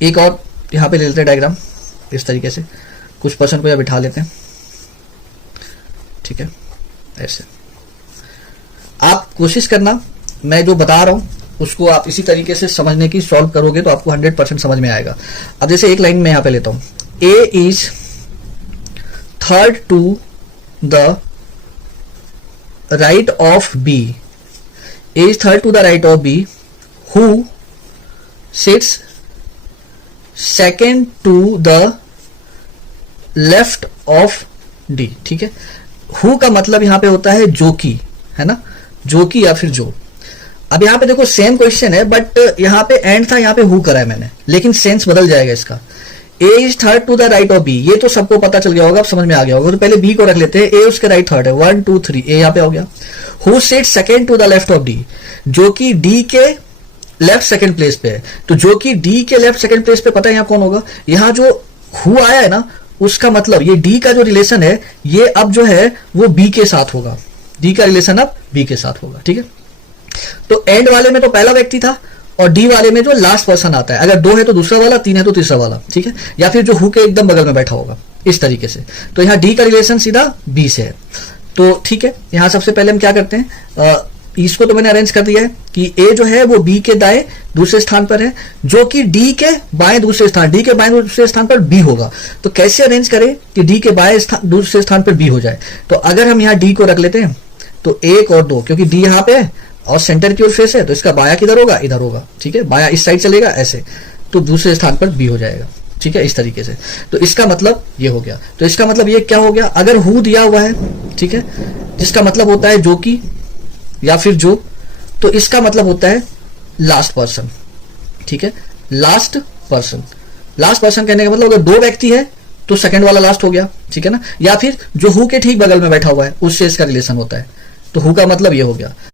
एक और यहाँ पे ले लेते हैं डायग्राम इस तरीके से, कुछ पर्सन को यहाँ बिठा लेते हैं, ठीक है। ऐसे आप कोशिश करना, मैं जो बता रहा हूँ उसको आप इसी तरीके से समझने की, सॉल्व करोगे तो आपको 100% समझ में आएगा। अब जैसे एक लाइन में यहाँ पे लेता हूँ, A is third to the right of B, A is third to the right of B, who sits second to the left of D, ठीक है। हु का मतलब यहां पे होता है जो की, है ना, जो की या फिर जो। अब यहां पे देखो सेम क्वेश्चन है, बट यहां पे एंड था, यहां पे हु करा है मैंने, लेकिन सेंस बदल जाएगा इसका। A is third to the right of B, ये तो सबको पता चल गया होगा, अब समझ में आ गया होगा। तो पहले बी को रख लेते हैं, ए उसके राइट थर्ड है, 1 2 3, ए यहां पे हो गया। Who sits second to the left of D, जो कि डी के लेफ्ट सेकेंड प्लेस पे है। तो जो कि डी के लेफ्ट सेकेंड प्लेस पे, पता है यहां कौन होगा, यहां जो हु आया है ना, उसका मतलब ये डी का जो रिलेशन है ये अब जो है वो बी के साथ होगा, डी का रिलेशन अब बी के साथ होगा, ठीक है। तो एंड वाले में तो पहला व्यक्ति था, और डी वाले में जो लास्ट पर्सन आता है, अगर 2 है तो दूसरा वाला, 3 है तो तीसरा वाला, ठीक है, या फिर जो हु के एकदम बगल में बैठा होगा, इस तरीके से। तो यहां डी का रिलेशन सीधा बी से है। तो ठीक है, यहां सबसे पहले हम क्या करते हैं, इसको तो मैंने अरेंज कर दिया है कि ए जो है वो बी के दाएं दूसरे स्थान पर है, जो कि डी के बाएं दूसरे स्थान, डी के बाएं दूसरे स्थान पर बी होगा। तो कैसे अरेंज करें कि डी के बाएं दूसरे स्थान पर बी हो जाए। तो अगर हम यहाँ डी को रख लेते हैं तो 1 और 2, क्योंकि डी यहाँ पे है और सेंटर की ओर फेस है, तो इसका बाया किधर होगा, इधर होगा, ठीक है, बाया इस साइड चलेगा ऐसे, तो दूसरे स्थान पर बी हो जाएगा, ठीक है, इस तरीके से। तो इसका मतलब ये हो गया। तो इसका मतलब ये क्या हो गया, अगर हु दिया हुआ है, ठीक है, जिसका मतलब होता है जो कि या फिर जो, तो इसका मतलब होता है लास्ट पर्सन, ठीक है, लास्ट पर्सन। लास्ट पर्सन कहने का मतलब अगर 2 व्यक्ति है तो सेकंड वाला लास्ट हो गया, ठीक है ना, या फिर जो हु के ठीक बगल में बैठा हुआ है उससे इसका रिलेशन होता है। तो हु का मतलब ये हो गया।